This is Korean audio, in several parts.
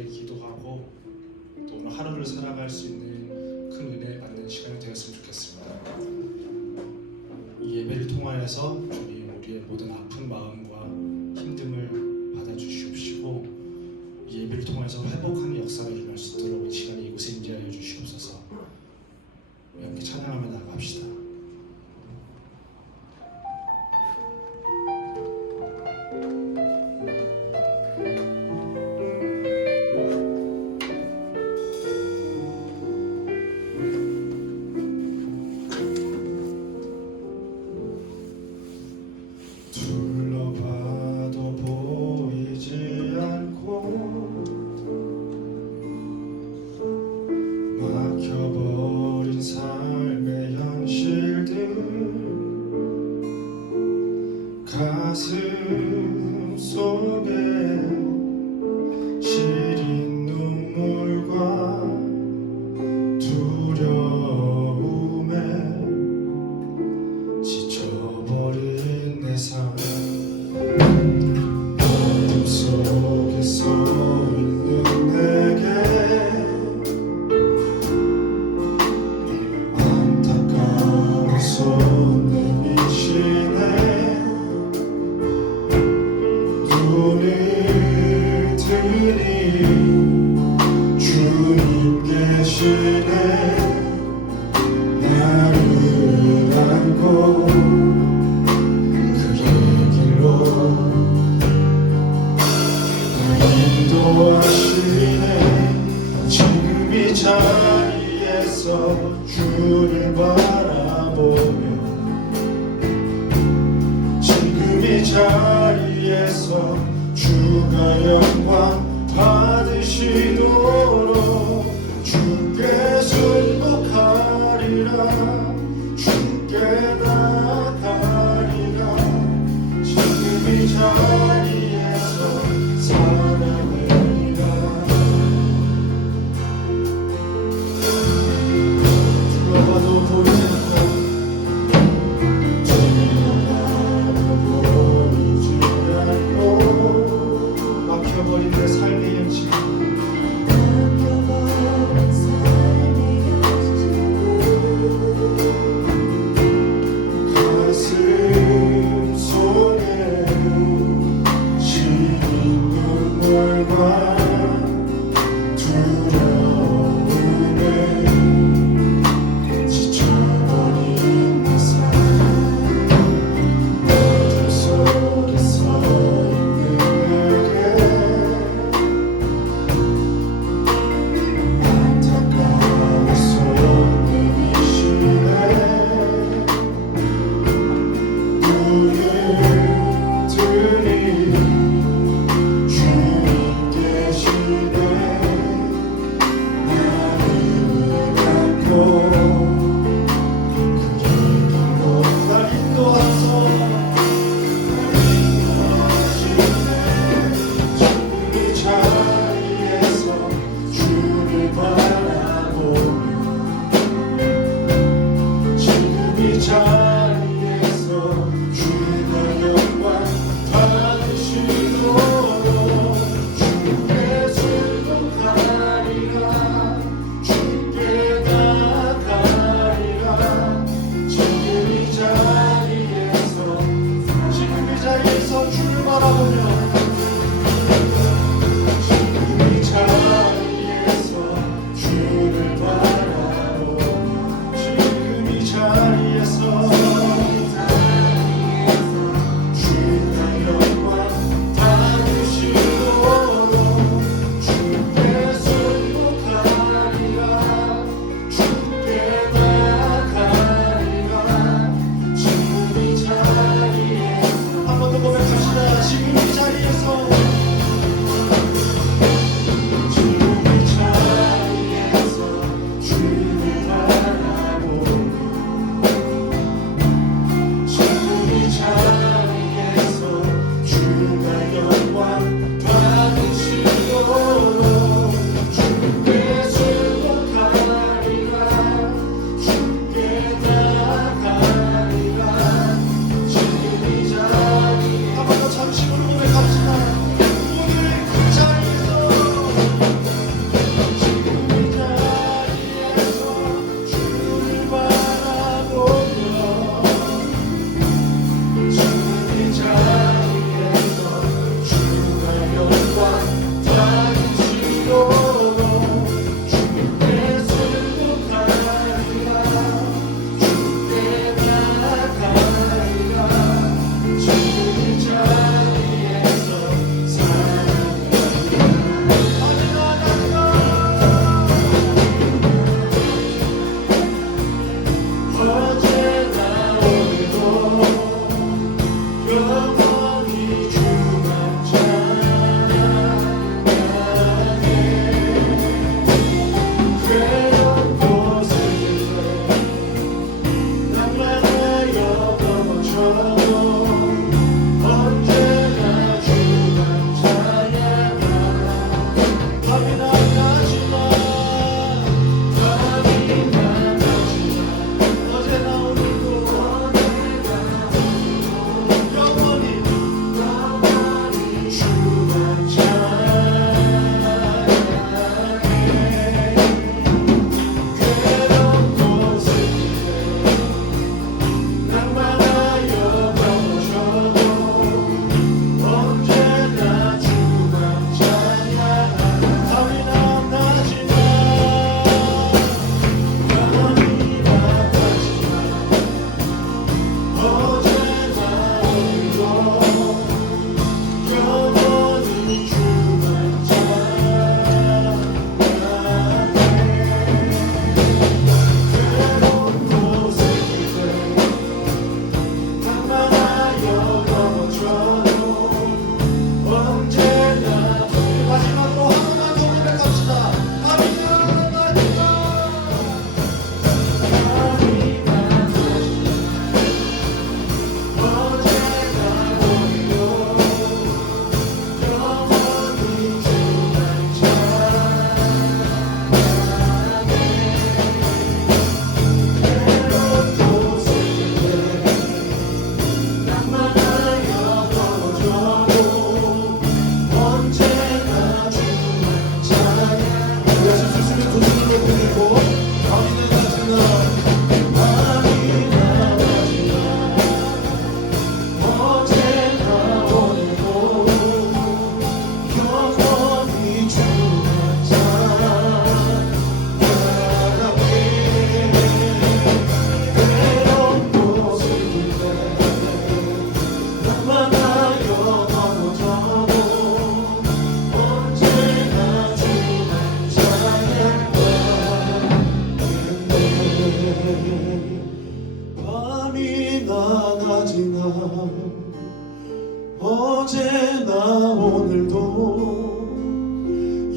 함께 기도하고 또 오늘 하루를 살아갈 수 있는 큰 은혜 받는 시간이 되었으면 좋겠습니다. 이 예배를 통하여서 주님 우리의 모든 아픈 마음과 힘듦을 받아주시옵시고 이 예배를 통해서 회복하는 역사가 일어날 수 있도록 이 시간에 이곳에 임재하여 주시옵소서. 우리 함께 찬양하며 나아갑시다. 둘러봐도 보이지 않고 막혀버린 삶의 현실들 가슴 속에 시린 눈물과 두려움에 지쳐버린 내 삶 어둠 속에 서 있는 내게 안타까운 손 내미시네 눈을 뜨니 주님 계시네 나를 안고 그의 길로 인도하시네 지금 이 자리에서 주를 바라보며 지금 이 자리에서 주가 영광 받으시도록 주께 순복하리라 주께 나아가리라 지금 이 자리에서 살아내리라 둘러봐도 보이지 않고 막혀버린 내 삶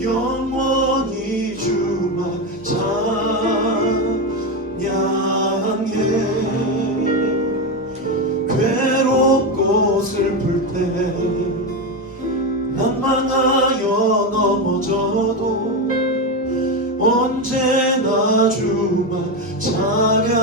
영원히 주만 찬양해. 괴롭고 슬플 때 난 망하여 넘어져도 언제나 주만 찬양하겠네.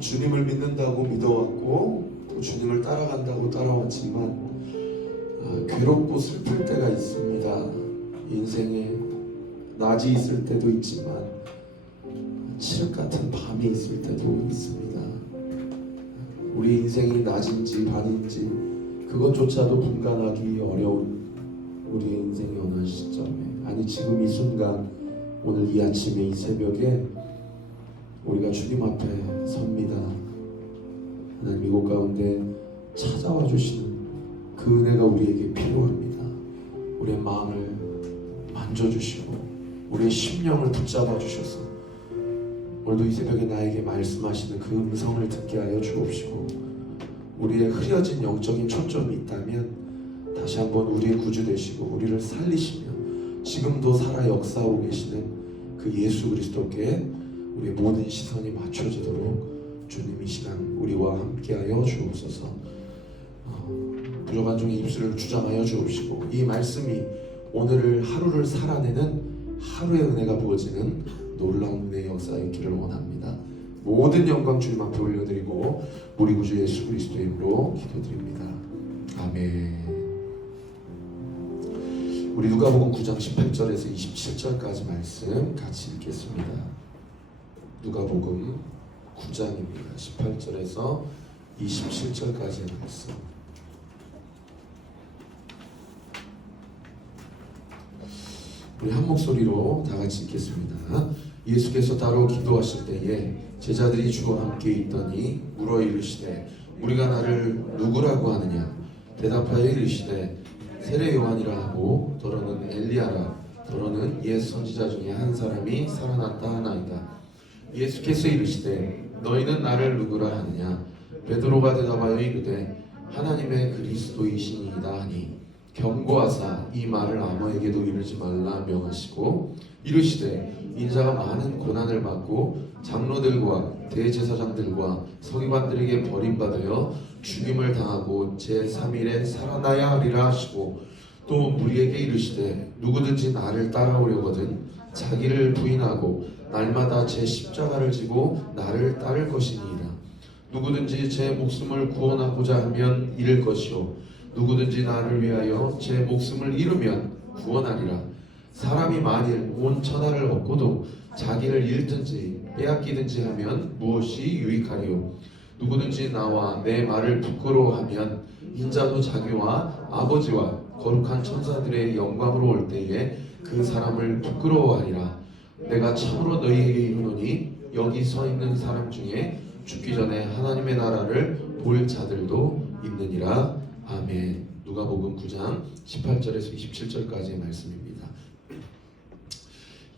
주님을 믿는다고 믿어왔고 또 주님을 따라간다고 따라왔지만 괴롭고 슬플 때가 있습니다. 인생에 낮이 있을 때도 있지만 칠흑 같은 밤이 있을 때도 있습니다. 우리 인생이 낮인지 밤인지 그것조차도 분간하기 어려운 우리의 인생의 어느 시점에, 아니 지금 이 순간, 오늘 이 아침에 이 새벽에 우리가 주님 앞에 섭니다. 하나님, 이곳 가운데 찾아와 주시는 그 은혜가 우리에게 필요합니다. 우리의 마음을 만져주시고 우리의 심령을 붙잡아 주셔서 오늘도 이 새벽에 나에게 말씀하시는 그 음성을 듣게 하여 주옵시고, 우리의 흐려진 영적인 초점이 있다면 다시 한번 우리의 구주 되시고 우리를 살리시며 지금도 살아 역사하고 계시는 그 예수 그리스도께 우리의 모든 시선이 맞춰지도록 주님 이 시간 우리와 함께하여 주옵소서. 부족한 종의 입술을 주장하여 주옵시고, 이 말씀이 오늘을 하루를 살아내는 하루의 은혜가 부어지는 놀라운 은혜의 역사가 있기를 원합니다. 모든 영광 주님 앞에 올려드리고 우리 구주 예수 그리스도의 이름으로 기도드립니다. 아멘. 우리 누가복음 9장 18절에서 27절까지 말씀 같이 읽겠습니다. 누가복음 9장입니다. 18절에서 27절까지의 말씀. 우리 한 목소리로 다 같이 읽겠습니다. 예수께서 따로 기도하실 때에 제자들이 주와 함께 있더니 물어 이르시되 우리가 나를 누구라고 하느냐? 대답하여 이르시되 세례 요한이라 하고 더러는 엘리야라, 더러는 옛 선지자 중에 한 사람이 살아났다 하나이다. 예수께서 이르시되 너희는 나를 누구라 하느냐? 베드로가 대답하여 이르되 하나님의 그리스도이시니이다 하니 경고하사 이 말을 아무에게도 이르지 말라 명하시고 이르시되 인자가 많은 고난을 받고 장로들과 대제사장들과 서기관들에게 버림받아 죽임을 당하고 제3일에 살아나야 하리라 하시고 또 무리에게 이르시되 누구든지 나를 따라오려거든 자기를 부인하고 날마다 제 십자가를 지고 나를 따를 것이니이다. 누구든지 제 목숨을 구원하고자 하면 잃을 것이요 누구든지 나를 위하여 제 목숨을 잃으면 구원하리라. 사람이 만일 온 천하를 얻고도 자기를 잃든지 빼앗기든지 하면 무엇이 유익하리요? 누구든지 나와 내 말을 부끄러워하면 인자도 자기와 아버지와 거룩한 천사들의 영광으로 올 때에 그 사람을 부끄러워하리라. 내가 참으로 너희에게 이르노니 여기 서 있는 사람 중에 죽기 전에 하나님의 나라를 볼 자들도 있느니라. 아멘. 누가복음 9장 18절에서 27절까지의 말씀입니다.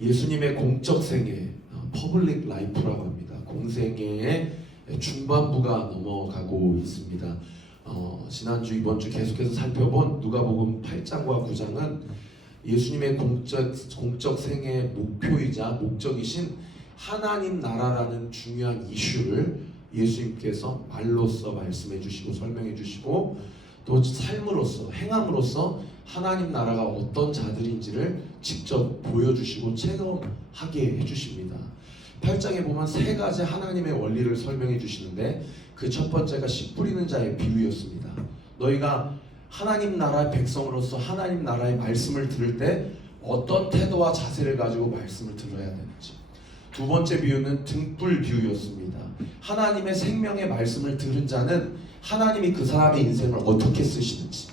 예수님의 공적 생애, 퍼블릭 라이프라고 합니다. 공생애의 중반부가 넘어가고 있습니다. 지난주 이번주 계속해서 살펴본 누가복음 8장과 9장은 예수님의 공적 생애의 목표이자 목적이신 하나님 나라라는 중요한 이슈를 예수님께서 말로써 말씀해 주시고 설명해 주시고 또 삶으로서 행함으로써 하나님 나라가 어떤 자들인지를 직접 보여주시고 체험하게 해주십니다. 8장에 보면 세 가지 하나님의 원리를 설명해 주시는데 그 첫 번째가 씨 뿌리는 자의 비유였습니다. 너희가 하나님 나라의 백성으로서 하나님 나라의 말씀을 들을 때 어떤 태도와 자세를 가지고 말씀을 들어야 되는지. 두 번째 비유는 등불 비유였습니다. 하나님의 생명의 말씀을 들은 자는 하나님이 그 사람의 인생을 어떻게 쓰시는지.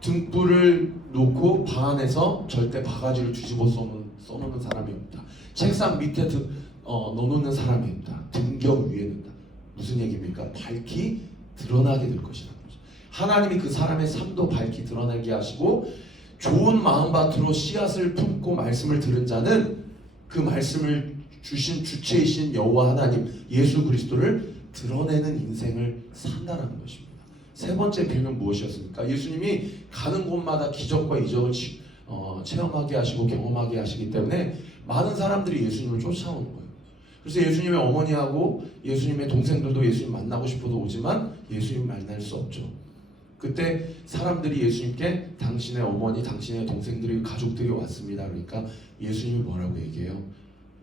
등불을 놓고 방 안에서 절대 바가지를 뒤집어 써놓는 사람이 없다. 책상 밑에 넣어놓는 사람이 없다. 등경 위에 넣는다. 무슨 얘기입니까? 밝히 드러나게 될 것이라는 거죠. 하나님이 그 사람의 삶도 밝히 드러나게 하시고 좋은 마음밭으로 씨앗을 품고 말씀을 들은 자는 그 말씀을 주신 주체이신 여호와 하나님 예수 그리스도를 드러내는 인생을 산다는 것입니다. 세 번째 비유는 무엇이었습니까? 예수님이 가는 곳마다 기적과 이적을 체험하게 하시고 경험하게 하시기 때문에 많은 사람들이 예수님을 쫓아오는 거예요. 그래서 예수님의 어머니하고 예수님의 동생들도 예수님 만나고 싶어도 오지만 예수님 만날 수 없죠. 그때 사람들이 예수님께 당신의 어머니, 당신의 동생들이 가족들이 왔습니다. 그러니까 예수님이 뭐라고 얘기해요?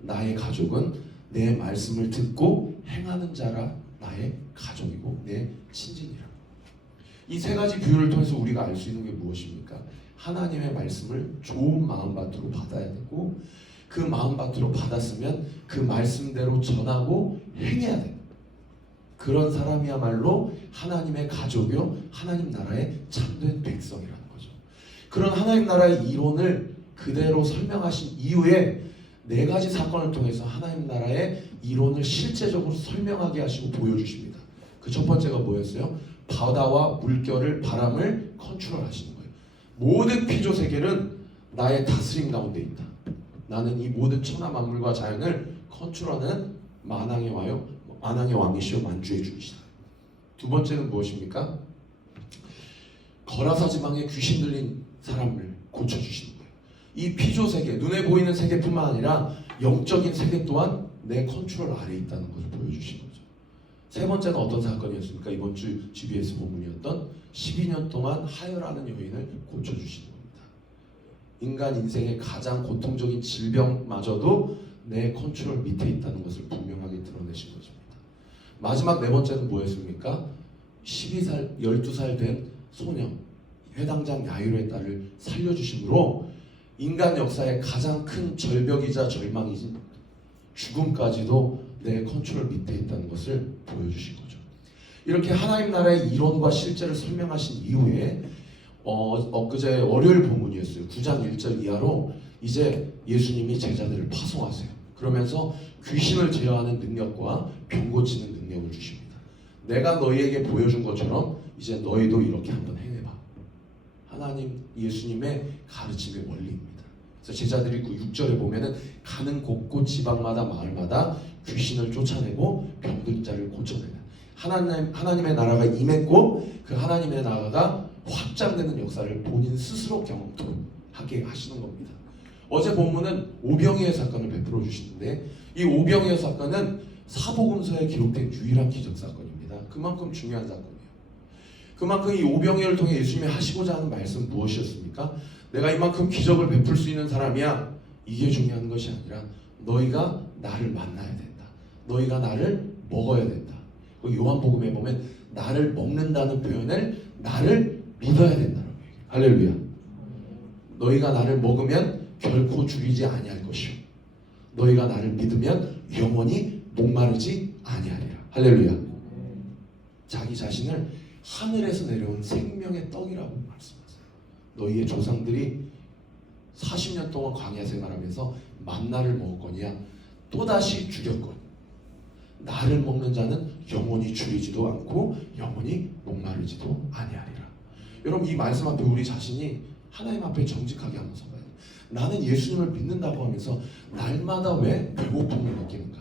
나의 가족은 내 말씀을 듣고 행하는 자라 나의 가족이고 내 친진이라. 이 세 가지 비유를 통해서 우리가 알 수 있는 게 무엇입니까? 하나님의 말씀을 좋은 마음밭으로 받아야 되고 그 마음밭으로 받았으면 그 말씀대로 전하고 행해야 돼요. 그런 사람이야말로 하나님의 가족이요 하나님 나라의 참된 백성이라는 거죠. 그런 하나님 나라의 이론을 그대로 설명하신 이후에 네 가지 사건을 통해서 하나님 나라의 이론을 실제적으로 설명하게 하시고 보여주십니다. 그 첫 번째가 뭐였어요? 바다와 물결을 바람을 컨트롤하시는 거예요. 모든 피조 세계는 나의 다스림 가운데 있다. 나는 이 모든 천하 만물과 자연을 컨트롤하는 만왕의 왕이시오 만주의 주이시다. 두 번째는 무엇입니까? 거라사 지방에 귀신 들린 사람을 고쳐주시는 거예요. 이 피조 세계, 눈에 보이는 세계뿐만 아니라 영적인 세계 또한 내 컨트롤 아래에 있다는 것을 보여주신 거죠. 세 번째는 어떤 사건이었습니까? 이번 주 GBS 본문이었던 12년 동안 하혈하는 여인을 고쳐주시는 겁니다. 인간 인생의 가장 고통적인 질병마저도 내 컨트롤 밑에 있다는 것을 분명하게 드러내신 것입니다. 마지막 네 번째는 뭐였습니까? 12살 된 소녀 회당장 야이로의 딸을 살려주심으로 인간 역사의 가장 큰 절벽이자 절망이진 죽음까지도 내 컨트롤 밑에 있다는 것을 보여주신 거죠. 이렇게 하나님 나라의 이론과 실제를 설명하신 이후에 엊그제 월요일 본문이었어요. 9장 1절 이하로 이제 예수님이 제자들을 파송하세요. 그러면서 귀신을 제어하는 능력과 병 고치는 능력을 주십니다. 내가 너희에게 보여준 것처럼 이제 너희도 이렇게 한번 행해봐. 하나님 예수님의 가르침의 원리입니다. 그래서 제자들이 그 6절에 보면은 가는 곳곳 지방마다 마을마다 귀신을 쫓아내고 병든 자를 고쳐내는 하나님의 나라가 임했고 그 하나님의 나라가 확장되는 역사를 본인 스스로 경험토록 하게 하시는 겁니다. 어제 본문은 오병이어 사건을 베풀어 주시는데 이 오병이어 사건은 사복음서에 기록된 유일한 기적 사건입니다. 그만큼 중요한 사건이에요. 그만큼 이 오병이어를 통해 예수님이 하시고자 하는 말씀은 무엇이었습니까? 내가 이만큼 기적을 베풀 수 있는 사람이야. 이게 중요한 것이 아니라 너희가 나를 만나야 된다. 너희가 나를 먹어야 된다. 요한복음에 보면 나를 먹는다는 표현을 나를 믿어야 된다는 거예요. 할렐루야. 너희가 나를 먹으면 결코 죽이지 아니할 것이요 너희가 나를 믿으면 영원히 목마르지 아니하리라. 할렐루야. 자기 자신을 하늘에서 내려온 생명의 떡이라고 말씀하세요. 너희의 조상들이 40년 동안 광야 생활하면서 만나를 먹었거니와 또다시 죽였거니 나를 먹는 자는 영원히 줄이지도 않고 영원히 목마르지도 아니하리라. 여러분 이 말씀 앞에 우리 자신이 하나님 앞에 정직하게 한번 서봐요. 나는 예수님을 믿는다고 하면서 날마다 왜 배고픔을 느끼는가?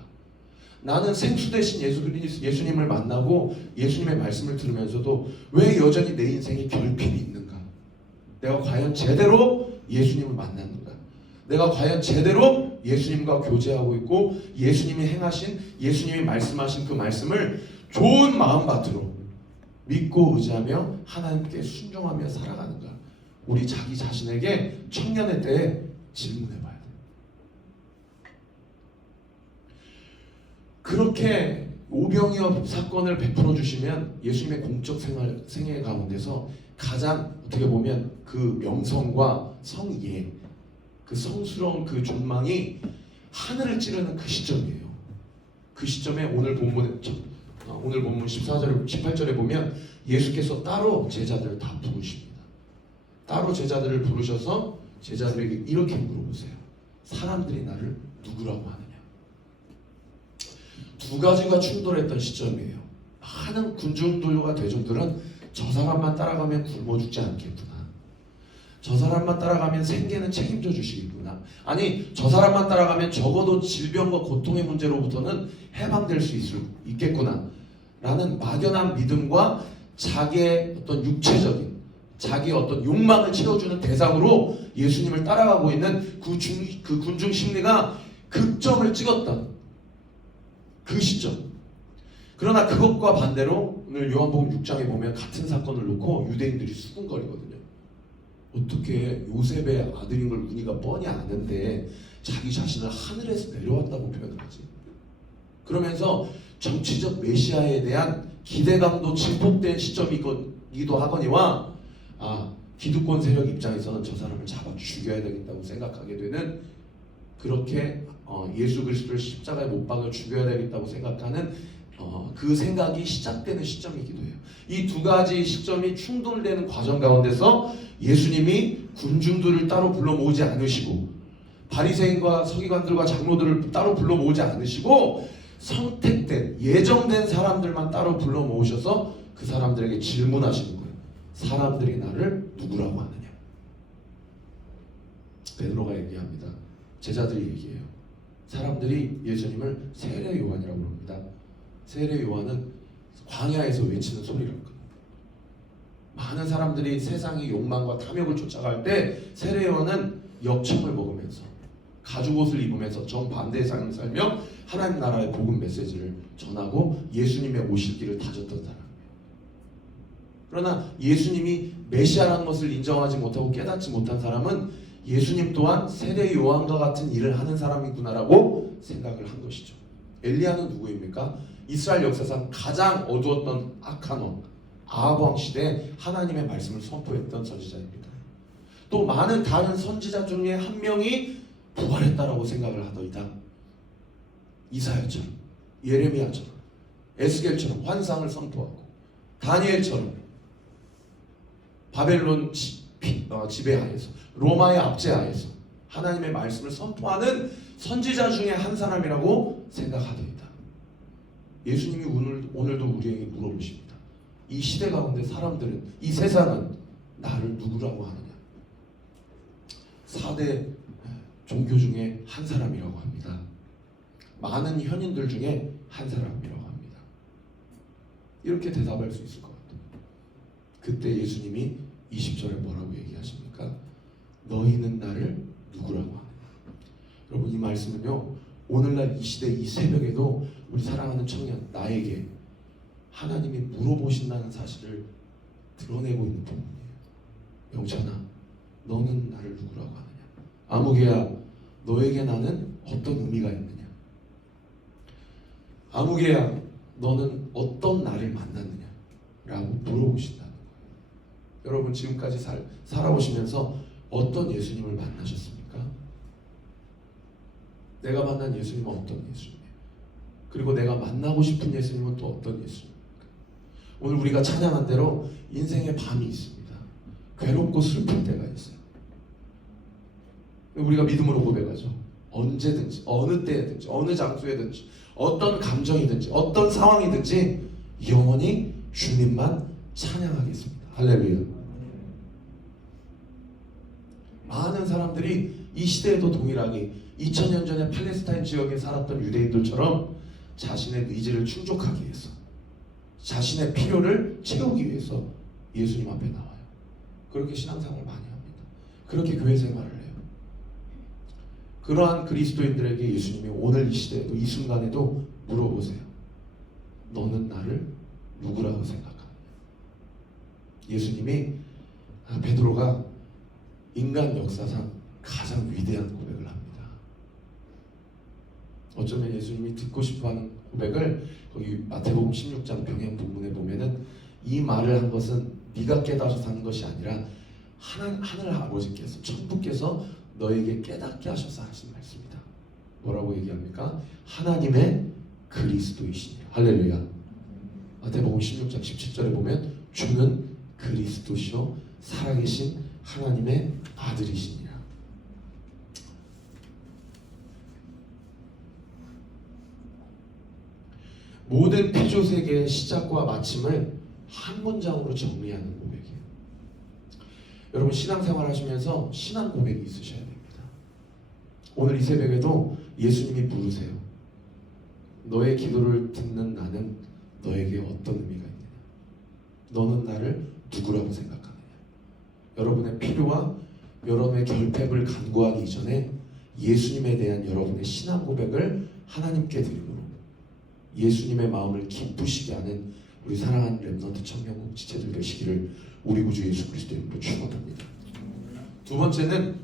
나는 생수 대신 예수님을 만나고 예수님의 말씀을 들으면서도 왜 여전히 내 인생에 결핍이 있는가? 내가 과연 제대로 예수님을 만났는가? 내가 과연 제대로 예수님과 교제하고 있고 예수님이 행하신 예수님이 말씀하신 그 말씀을 좋은 마음밭으로 믿고 의지하며 하나님께 순종하며 살아가는가? 우리 자기 자신에게 청년의 때에 질문해 봐야 돼요. 그렇게 오병이어 사건을 베풀어 주시면 예수님의 공적 생애 가운데서 가장 어떻게 보면 그 명성과 성예, 그 성스러운 그 존망이 하늘을 찌르는 그 시점이에요. 그 시점에 오늘 본문 14절, 18절에 보면 예수께서 따로 제자들을 다 부르십니다. 따로 제자들을 부르셔서 제자들에게 이렇게 물어보세요. 사람들이 나를 누구라고 하느냐? 두 가지가 충돌했던 시점이에요. 많은 군중들과 대중들은 저 사람만 따라가면 굶어 죽지 않겠구나. 저 사람만 따라가면 생계는 책임져 주시겠구나. 아니, 저 사람만 따라가면 적어도 질병과 고통의 문제로부터는 해방될 수 있겠구나. 라는 막연한 믿음과 자기의 어떤 육체적인 자기의 어떤 욕망을 채워주는 대상으로 예수님을 따라가고 있는 그 군중 심리가 극점을 찍었던 그 시점. 그러나 그것과 반대로 오늘 요한복음 6장에 보면 같은 사건을 놓고 유대인들이 수군거리거든요. 어떻게 요셉의 아들인 걸 우리가 뻔히 아는데 자기 자신을 하늘에서 내려왔다고 표현을 하지? 그러면서 정치적 메시아에 대한 기대감도 증폭된 시점이기도 하거니와 기득권 세력 입장에서는 저 사람을 잡아 죽여야 되겠다고 생각하게 되는 그렇게 예수 그리스도를 십자가에 못 박아 죽여야 되겠다고 생각하는 그 생각이 시작되는 시점이기도 해요. 이 두 가지 시점이 충돌되는 과정 가운데서 예수님이 군중들을 따로 불러 모으지 않으시고 바리새인과 서기관들과 장로들을 따로 불러 모으지 않으시고 선택된 예정된 사람들만 따로 불러 모으셔서 그 사람들에게 질문하시는 거예요. 사람들이 나를 누구라고 하느냐? 베드로가 얘기합니다. 제자들이 얘기해요. 사람들이 예수님을 세례 요한이라고 합니다. 세례 요한은 광야에서 외치는 소리라고 합니다. 많은 사람들이 세상의 욕망과 탐욕을 쫓아갈 때 세례 요한은 역청을 먹으면서 가죽옷을 입으면서 정반대의 삶을 살며 하나님 나라의 복음 메시지를 전하고 예수님의 오실 길을 다졌던 사람이에요. 그러나 예수님이 메시아라는 것을 인정하지 못하고 깨닫지 못한 사람은 예수님 또한 세례 요한과 같은 일을 하는 사람이구나라고 생각을 한 것이죠. 엘리야는 누구입니까? 이스라엘 역사상 가장 어두웠던 악한 왕 아합 왕 시대에 하나님의 말씀을 선포했던 선지자입니다. 또 많은 다른 선지자 중에 한 명이 부활했다라고 생각을 하더이다. 이사야처럼, 예레미야처럼, 에스겔처럼 환상을 선포하고 다니엘처럼 바벨론 지배하에서 로마의 압제하에서 하나님의 말씀을 선포하는 선지자 중에 한 사람이라고 생각하더이다. 예수님이 오늘도 우리에게 물어보십니다. 이 시대 가운데 사람들은, 이 세상은 나를 누구라고 하느냐? 4대 종교 중에 한 사람이라고 합니다. 많은 현인들 중에 한 사람이라고 합니다. 이렇게 대답할 수 있을 것 같아요. 그때 예수님이 20절에 뭐라고 얘기하십니까? 너희는 나를 누구라고 하느냐? 여러분, 이 말씀은요, 오늘날 이 시대 이 새벽에도 우리 사랑하는 청년 나에게 하나님이 물어보신다는 사실을 드러내고 있는 부분이에요. 영찬아, 너는 나를 누구라고 하느냐? 아무개야, 너에게 나는 어떤 의미가 있느냐? 아무개야, 너는 어떤 나를 만났느냐? 라고 물어보신다는 거예요. 여러분, 지금까지 살아오시면서 어떤 예수님을 만나셨습니까? 내가 만난 예수님은 어떤 예수님이에요? 그리고 내가 만나고 싶은 예수님은 또 어떤 예수님입니까? 오늘 우리가 찬양한 대로 인생의 밤이 있습니다. 괴롭고 슬플 때가 있어요. 우리가 믿음으로 고백하죠. 언제든지, 어느 때든지, 어느 장소에든지, 어떤 감정이든지, 어떤 상황이든지 영원히 주님만 찬양하겠습니다. 할렐루야. 많은 사람들이 이 시대에도 동일하게 2000년 전에 팔레스타인 지역에 살았던 유대인들처럼 자신의 의지를 충족하기 위해서, 자신의 필요를 채우기 위해서 예수님 앞에 나와요. 그렇게 신앙생활을 많이 합니다. 그렇게 교회 생활을 해요. 그러한 그리스도인들에게 예수님이 오늘 이 시대에도, 이 순간에도 물어보세요. 너는 나를 누구라고 생각하느냐? 예수님이 베드로가 인간 역사상 가장 위대한 고백을 합니다. 어쩌면 예수님이 듣고 싶어하는 고백을 거기 마태복음 16장 병행 부분에 보면은 이 말을 한 것은 네가 깨달아서 하는 것이 아니라 하늘 아버지께서, 천부께서 너에게 깨닫게 하셔서 하신 말씀이다. 뭐라고 얘기합니까? 하나님의 그리스도이시니라. 할렐루야. 마태복음 16장 17절에 보면 주는 그리스도시요 살아계신 하나님의 아들이시니라. 모든 피조세계의 시작과 마침을 한 문장으로 정리하는 고백이에요. 여러분 신앙생활 하시면서 신앙 고백이 있으셔야 됩니다. 오늘 이 새벽에도 예수님이 부르세요. 너의 기도를 듣는 나는 너에게 어떤 의미가 있느냐? 너는 나를 누구라고 생각하느냐? 여러분의 필요와 여러분의 결핍을 간구하기 이전에 예수님에 대한 여러분의 신앙 고백을 하나님께 드림으로 예수님의 마음을 기쁘시게 하는 우리 사랑하는 렘넌트 청년국 지체들 되시기를 우리 구주 예수 그리스도의 이름으로 축원합니다. 두 번째는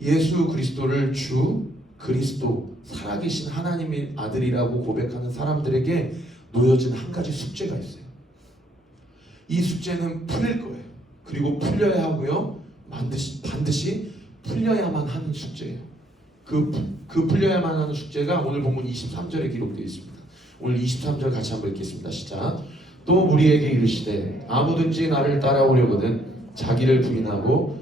예수 그리스도를 주 그리스도 살아계신 하나님의 아들이라고 고백하는 사람들에게 놓여진 한 가지 숙제가 있어요. 이 숙제는 풀릴 거예요. 그리고 풀려야 하고요. 반드시 풀려야만 하는 숙제예요. 그 풀려야만 하는 숙제가 오늘 본문 23절에 기록되어 있습니다. 오늘 23절 같이 한번 읽겠습니다. 시작. 또 우리에게 이르시되 아무든지 나를 따라오려거든 자기를 부인하고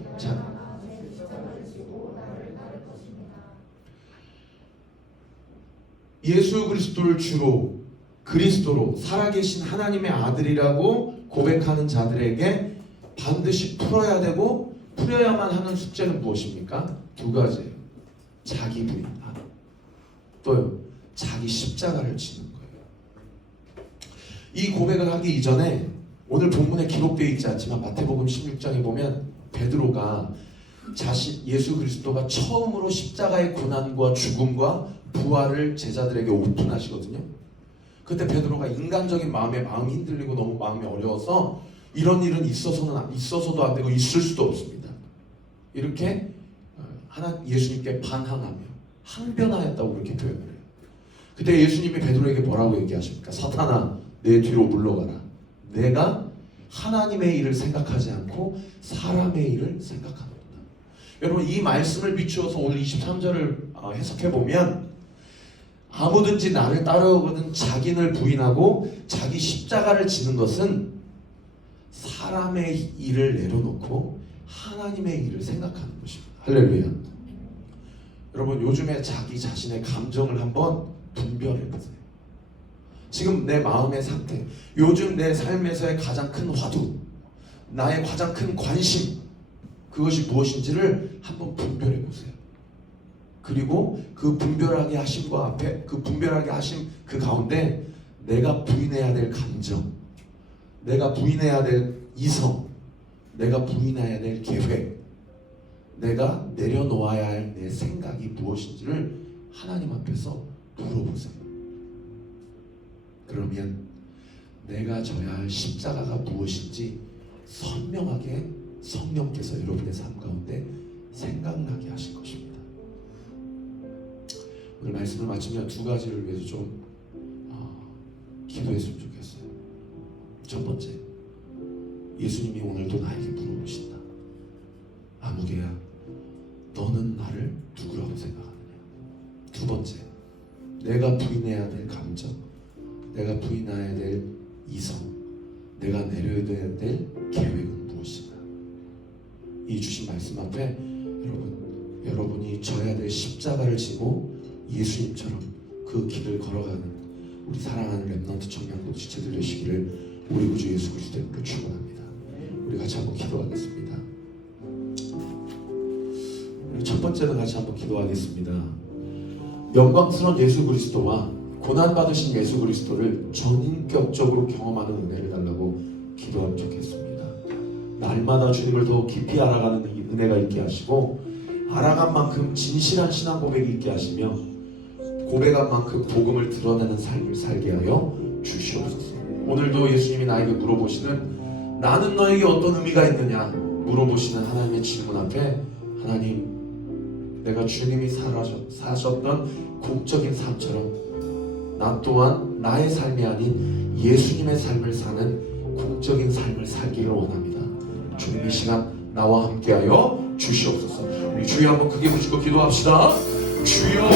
예수 그리스도를 주로 그리스도로 살아계신 하나님의 아들이라고 고백하는 자들에게 반드시 풀어야 되고 풀어야만 하는 숙제는 무엇입니까? 두 가지예요. 자기 부인하고 또요 자기 십자가를 지는 거예요. 이 고백을 하기 이전에 오늘 본문에 기록되어 있지 않지만 마태복음 16장에 보면 베드로가 예수 그리스도가 처음으로 십자가의 고난과 죽음과 부활을 제자들에게 오픈하시거든요. 그때 베드로가 인간적인 마음이 흔들리고 너무 마음이 어려워서 이런 일은 있어서도 안 되고 있을 수도 없습니다. 이렇게 예수님께 반항하며 항변하였다고 그렇게 표현을 해요. 그때 예수님이 베드로에게 뭐라고 얘기하십니까? 사탄아 내 뒤로 물러가라. 내가 하나님의 일을 생각하지 않고 사람의 일을 생각하는구나. 여러분 이 말씀을 비추어서 오늘 23절을 해석해보면 아무든지 나를 따라오거든 자기를 부인하고 자기 십자가를 지는 것은 사람의 일을 내려놓고 하나님의 일을 생각하는 것입니다. 할렐루야. 여러분 요즘에 자기 자신의 감정을 한번 분별해보세요. 지금 내 마음의 상태, 요즘 내 삶에서의 가장 큰 화두, 나의 가장 큰 관심, 그것이 무엇인지를 한번 분별해보세요. 그리고 그 분별하게 하심과 앞에 그 분별하게 하심 그 가운데 내가 부인해야 될 감정, 내가 부인해야 될 이성, 내가 부인해야 될 계획, 내가 내려놓아야 할 내 생각이 무엇인지를 하나님 앞에서 물어보세요. 그러면 내가 져야 할 십자가가 무엇인지 선명하게 성령께서 여러분의 삶 가운데 생각나게 하실 것입니다. 오늘 말씀을 마치면 두 가지를 위해서 좀 기도했으면 좋겠어요. 첫 번째, 예수님이 오늘도 나에게 물어보신다. 아무개야, 너는 나를 누구라고 생각하느냐? 두 번째, 내가 부인해야 될 감정, 내가 부인해야 될 이성, 내가 내려야 될 계획은 무엇인가? 이 주신 말씀 앞에 여러분이 져야 될 십자가를 지고 예수님처럼 그 길을 걸어가는 우리 사랑하는 렘넌트 청년국 지체들 되시기를 우리 구주 예수 그리스도의 이름으로 축원합니다. 우리 같이 한번 기도하겠습니다. 우리 첫 번째로 같이 한번 기도하겠습니다. 영광스러운 예수 그리스도와 고난받으신 예수 그리스도를 전인격적으로 경험하는 은혜를 달라고 기도하면 좋겠습니다. 날마다 주님을 더 깊이 알아가는 이 은혜가 있게 하시고 알아간 만큼 진실한 신앙 고백이 있게 하시며 고백한 만큼 복음을 드러내는 삶을 살게 하여 주시옵소서. 오늘도 예수님이 나에게 물어보시는 나는 너에게 어떤 의미가 있느냐 물어보시는 하나님의 질문 앞에 하나님, 내가 주님이 사셨던 공적인 삶처럼 나 또한 나의 삶이 아닌 예수님의 삶을 사는 공적인 삶을 살기를 원합니다. 주님 이 시간 나와 함께하여 주시옵소서. 우리 주여 한번 크게 부르시고 기도합시다. 주여,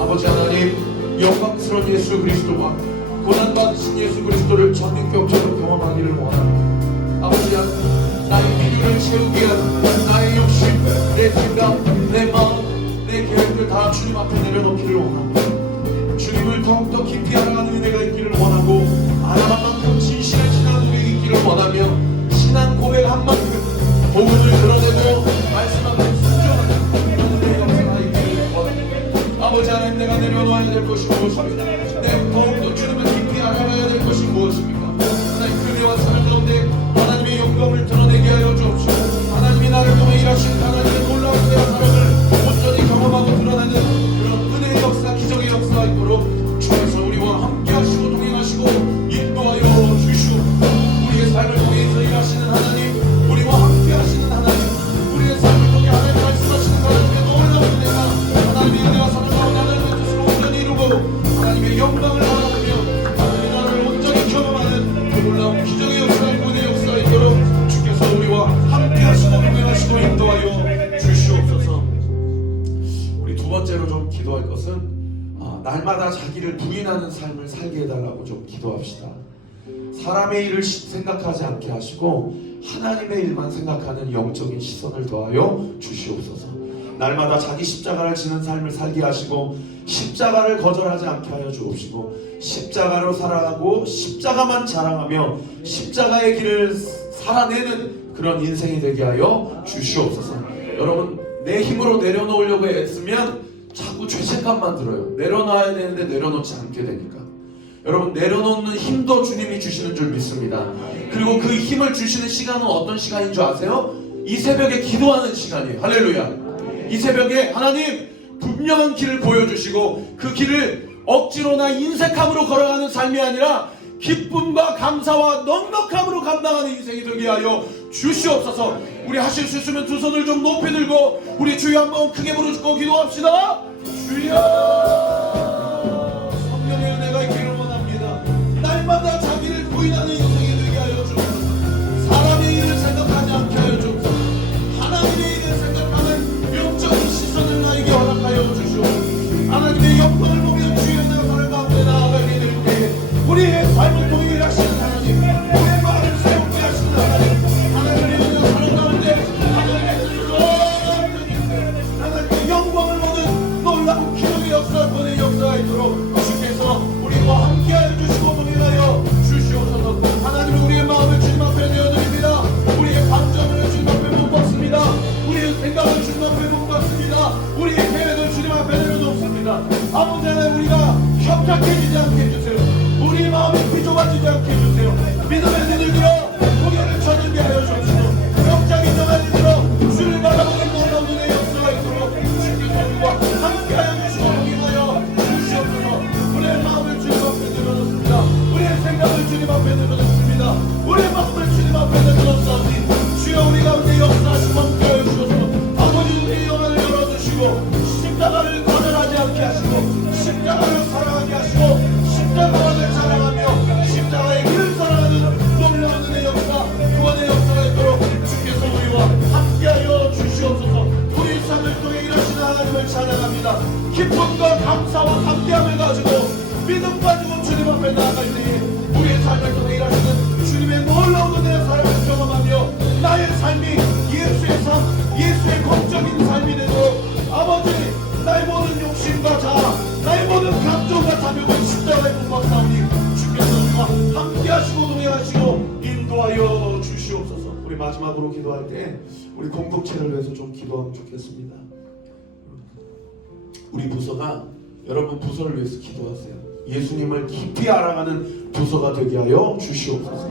아버지 하나님, 영광스러운 예수 그리스도와 고난받으신 예수 그리스도를 전인격적으로 경험하기를 원합니다. 아버지 하나님, 나의 필요를 채우기 위한 나의 욕심, 내 생각, 내 마음, 내 계획들 다 주님 앞에 내려놓기를 원합니다. 주님을 더욱더 깊이 알아가는 은혜가 있기를 원하고 알아간 만큼 진실한 신앙 고백이 있기를 원하며 신앙 고백 한 만큼 복음을 드러내고 말씀하고 순종하는 은혜의 역사가 있기를 원합니다. 아버지 하나님, 내가 내려놓아야 될 것이 무엇입니까? 내가 더욱더 주님을 깊이 알아가야 될 것이 무엇입니까? 하나님, 그대와 사는 가운데 하나님의 영광을 드러내게 하여 주옵시고, 하나님이 나를 통해 일하신 하나님의 놀라운 은혜와 사랑을 온전히 경험하고 드러내는 그런 은혜의 역사, 기적의 역사가 있도록 주께서 우리와 함께 하시고 동행하시고 인도하여 주시옵소서. 우리의 삶을 통해서 일하시는 하나님, 우리와 함께 하시는 하나님, 우리의 삶을 통해 하나님 말씀하시는 하나님의 놀라운 은혜가 하나님의 은혜와 사랑 가운데 하나님의 뜻을 온전히 이루고 하나님의 영광을 바라보며 하나님의 나라를 온전히 경험하는 그 놀라운 기적의 역사와 은혜의 역사가 있도록 주께서 우리와 함께 하시고 동행하시고 인도하여 주시옵소서. 우리 두 번째로 좀 기도할 것은 날마다 자기를 부인하는 삶을 살게 해달라고 좀 기도합시다. 사람의 일을 생각하지 않게 하시고 하나님의 일만 생각하는 영적인 시선을 더하여 주시옵소서. 날마다 자기 십자가를 지는 삶을 살게 하시고 십자가를 거절하지 않게 하여 주옵시고 십자가로 살아가고 십자가만 자랑하며 십자가의 길을 살아내는 그런 인생이 되게 하여 주시옵소서. 여러분, 내 힘으로 내려놓으려고 했으면 자꾸 죄책감만 들어요. 내려놔야 되는데 내려놓지 않게 되니까. 여러분, 내려놓는 힘도 주님이 주시는 줄 믿습니다. 그리고 그 힘을 주시는 시간은 어떤 시간인 줄 아세요? 이 새벽에 기도하는 시간이에요. 할렐루야. 이 새벽에 하나님 분명한 길을 보여주시고 그 길을 억지로나 인색함으로 걸어가는 삶이 아니라 기쁨과 감사와 넉넉함으로 감당하는 인생이 되게 하여 주시옵소서. 우리 하실 수 있으면 두 손을 좀 높이 들고 우리 주여 한번 크게 부르짖고 기도합시다. 주여, 성령의 은혜가 있기를 원합니다. 날마다 자기를 부인하는 인생이 되게 하여 주옵소서. 사람의 일을 생각하지 않게 하여 주옵소서. 하나님의 일을 생각하는 영적인 시선을 나에게 허락하여 주시옵소서. 하나님의 영광을 보며 주여 내가 사는 가운데 나아가게 될 때에 우리의 삶을 통해 일하시는 하나님, 우리의 마음을 세우게 하시는 하나님, 하나님의 은혜와 사랑 가운데 하나님의 뜻을 하나님의 영광을 보는 놀라운 기적의 역사, 권의 역사가 있도록 주께서 우리와 함께하여 주시고 동행하여 주시옵소서. 하나님, 우리의 마음을 주님 앞에 내어드립니다. 우리의 감정을 주님 앞에 못 박습니다. 우리의 생각을 주님 앞에 못 박습니다. 우리의 계획을 주님 앞에 내려놓습니다. 아버지 하나님, 우리가 협착해지지 않게 해주세요. 우리 마음이 비좁아지지 않게 해주세요. 믿음의 눈을 들어 고개를 쳐들게 하여 주옵시고 영적인 눈을 들어 주를 바라보는 놀라운 은혜의 역사가 있도록 주께서 우리와 함께하여 주시고 동행하여 주시옵소서. 우리의 마음을 주님 앞에 내려놓습니다. 우리의 생각을 주님 앞에 내려놓습니다. 우리의 마음을 주님 앞에 내려놓사오니 주여 우리 가운데 역사하시고 함께하여 주셔서 아버지 우리의 영안을 열어주시고 십자가를 거절하지 않게 하시고 십자가를 사랑하게 하시고 십자가를 자랑하며 십자가의 길을 살아가는 놀라운 은혜의 역사, 구원의 역사가 있도록 주께서 우리와 함께하여 주시옵소서. 우리 삶을 통해 일하시는 하나님을 찬양합니다. 기쁨과 감사와 함께함을 가지고 믿음 가지고 주님 앞에 나아갈 때에 우리의 삶을 통해 일하시는 주님의 놀라운 은혜의 사랑을 경험하며 나의 삶이 예수의 삶, 예수의 공적인 삶이 되도록 아버지, 나의 모든 욕심과 자아, 나의 모든 감정과 탐욕을 십자가에 못 박사오니 주께서 우리와 함께 하시고 동행하시고 인도하여 주시옵소서. 우리 마지막으로 기도할 때 우리 공동체를 위해서 좀 기도하면 좋겠습니다. 우리 부서가 여러분 부서를 위해서 기도하세요. 예수님을 깊이 알아가는 부서가 되게 하여 주시옵소서.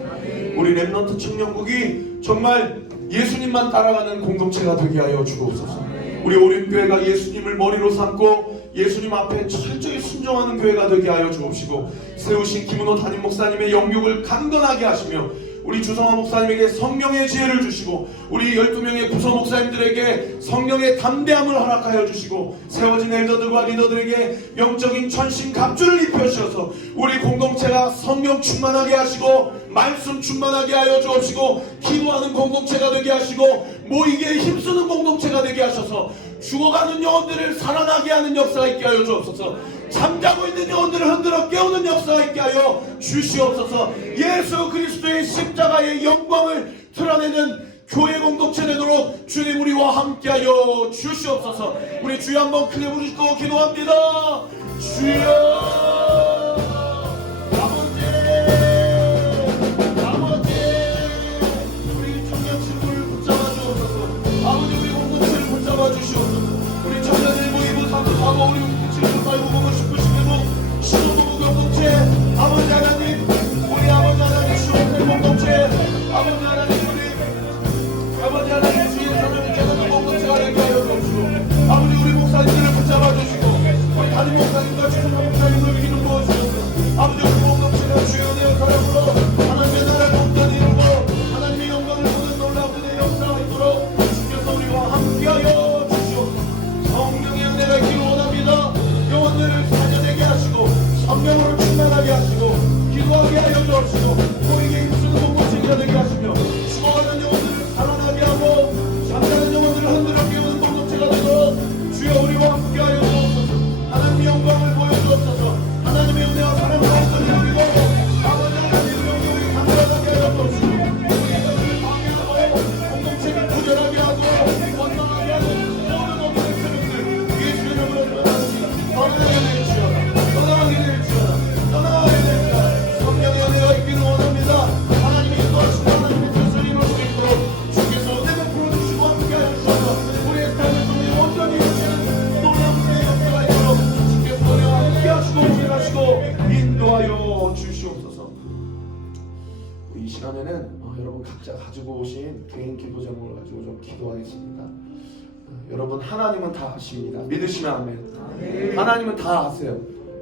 우리 렘넌트 청년국이 정말 예수님만 따라가는 공동체가 되게 하여 주옵소서. 우리 오륜교회가 예수님을 머리로 삼고 예수님 앞에 철저히 순종하는 교회가 되게 하여 주옵시고 세우신 김은호 담임 목사님의 영육을 강건하게 하시며 우리 주성화 목사님에게 성령의 지혜를 주시고 우리 12명의 부서 목사님들에게 성령의 담대함을 허락하여 주시고 세워진 엘더들과 리더들에게 영적인 천신갑주를 입혀주셔서 우리 공동체가 성령 충만하게 하시고 말씀 충만하게 하여 주옵시고 기도하는 공동체가 되게 하시고 모이기에 힘쓰는 공동체가 되게 하셔서 죽어가는 영혼들을 살아나게 하는 역사가 있게 하여 주옵소서. 잠자고 있는 영혼들을 흔들어 깨우는 역사가 있게 하여 주시옵소서. 예수 그리스도의 십자가의 영광을 드러내는 교회 공동체 되도록 주님 우리와 함께하여 주시옵소서. 우리 주여 한번 크게 부르시고 기도합니다. 주여, 아버지 우리 청년 친구를 붙잡아주옵소서. 주시옵소서. 우리 청년 1부 2부 3부 4부 우리 7부 8부 보고 싶으신 대로 신호부부 공동체 아버지 하나님, 우리 아버지 하나님 신호부 공동체 아버지 하나님, 우리 아버지 하나님 주의 사람을 깨닫는 공동체가 되게 하여 주옵시고, 아버지 우리 목사님들을 붙잡아 주시고 우리 담임 목사님과 주선한 목사님을 기름 부어 주셔서 아버지 우리 공동체가 주여 내 사랑으로 하나님의 나라를 온전히 이루고 하나님의 영광을 보는 놀라운 은혜의 역사가 있도록 주께서 우리와 함께하여 주시옵소서. 성령의 은혜가 있기를 원합니다. 영혼들을 사녀되게 하시고 성령으로 충만하게 하시고 기도하게 하여 주옵시고 우리에게 힘쓰는 공동체가 되게 하시며 죽어가는 영혼들을 살아나게 하고 잠자는 영혼들을 흔들어 깨우는 공동체가 되도록 주여 우리와 함께하여 주옵소서. 하나님의 영광을 보여주옵소서. 하나님의 은혜와 사랑을 완전히 누리고 아버지 하나님의 영광을 강렬하게 하여 주옵시고 우리를 방해하고 공동체를 부절하게 하고 원망하게 하고 모든 어둠의 세력들 예수의 이름으로 떠나갑니다. 떠나게 될지어다. 떠나게 될지어다. 떠나게 될지어다. 성령의 은혜가 있기를 원합니다. 하나님의 인도하시고 하나님의 뜻을 이룰 수 있도록 주께서 은혜를 풀어주시고 함께하여 주셔서 우리의 삶을 통해 온전히 이루시는 놀라운 은혜의 역사가 있도록 주께서 은혜와 함께하시고 운행하시고 인도하여 주시옵소서. 이 시간에는 여러분 각자 가지고 오신 개인 기도 제목을 가지고 좀 기도하겠습니다. 여러분 하나님은 다 아십니다. 믿으시면 아멘. 하나님은 다 아세요.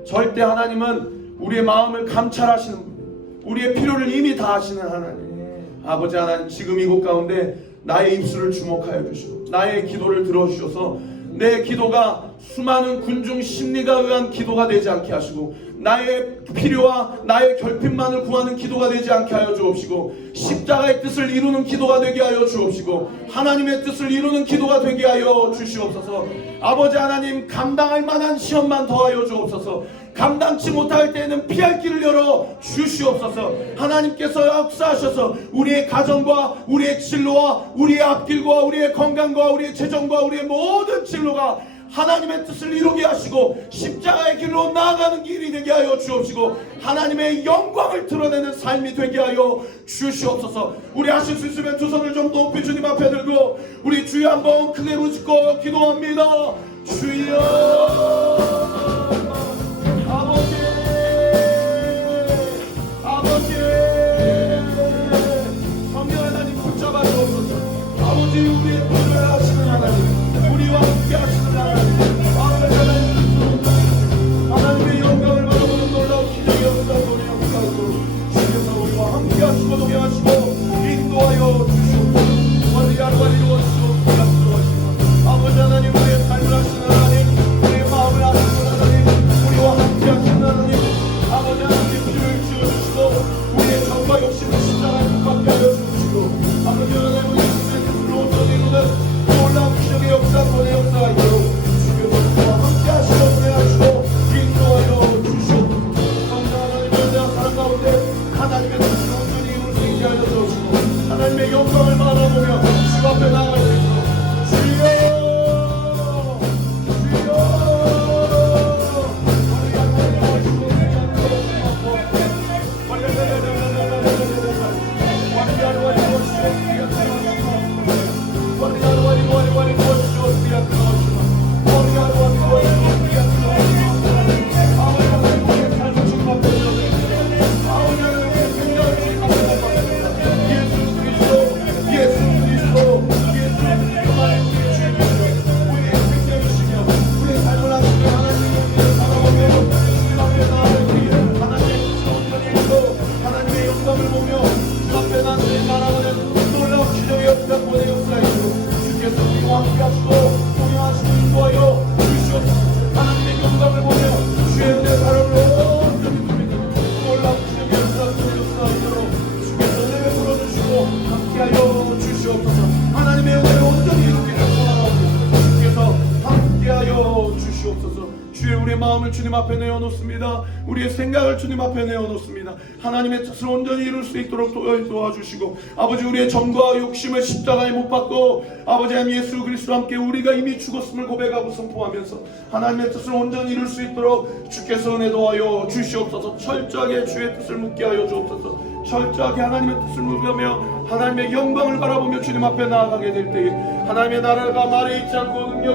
절대 하나님은 우리의 마음을 감찰하시는 분이에요. 우리의 필요를 이미 다 아시는 하나님. 아버지 하나님, 지금 이곳 가운데 나의 입술을 주목하여 주시고 나의 기도를 들어주셔서 내 기도가 수많은 군중 심리가 의한 기도가 되지 않게 하시고 나의 필요와 나의 결핍만을 구하는 기도가 되지 않게 하여 주옵시고 십자가의 뜻을 이루는 기도가 되게 하여 주옵시고 하나님의 뜻을 이루는 기도가 되게 하여 주시옵소서. 아버지 하나님, 감당할 만한 시험만 더하여 주옵소서. 감당치 못할 때에는 피할 길을 열어 주시옵소서. 하나님께서 역사하셔서 우리의 가정과 우리의 진로와 우리의 앞길과 우리의 건강과 우리의 재정과 우리의 모든 진로가 하나님의 뜻을 이루게 하시고 십자가의 길로 나아가는 길이 되게 하여 주옵시고 하나님의 영광을 드러내는 삶이 되게 하여 주시옵소서. 우리 하실 수 있으면 두 손을 좀 높이 주님 앞에 들고 우리 주여 한번 크게 부짖고 기도합니다. 주여 아버지, 아버지, 성령 하나님 붙잡아 주옵소서. 아버지, 우리의 뜻을 하시는 하나님, 우리와 함께 하시는 하나님, 아버지 하나님, 하나님의 영광을 바라보는 놀라운 기적의 역사를 우리 역사로 주께서 우리와 함께 하시고 동행하시고 인도하여 주시옵소서. 오늘 하루가 이루어지시고 약속하시고 아버지 하나님, 우리의 삶을 하시고 주옵소서. 주의 우리의 마음을 주님 앞에 내어놓습니다. 우리의 생각을 주님 앞에 내어놓습니다. 하나님의 뜻을 온전히 이룰 수 있도록 도와주시고, 아버지 우리의 정과 욕심을 십자가에 못 박고 아버지 하나님 예수 그리스도와 함께 우리가 이미 죽었음을 고백하고 선포하면서 하나님의 뜻을 온전히 이룰 수 있도록 주께서 은혜 도하여 주시옵소서. 철저하게 주의 뜻을 묻게 하여 주옵소서. 철저하게 하나님의 뜻을 묵으며 하나님의 영광을 바라보며 주님 앞에 나아가게 될 때에 하나님의 나라가 말에 있지 않고 능력에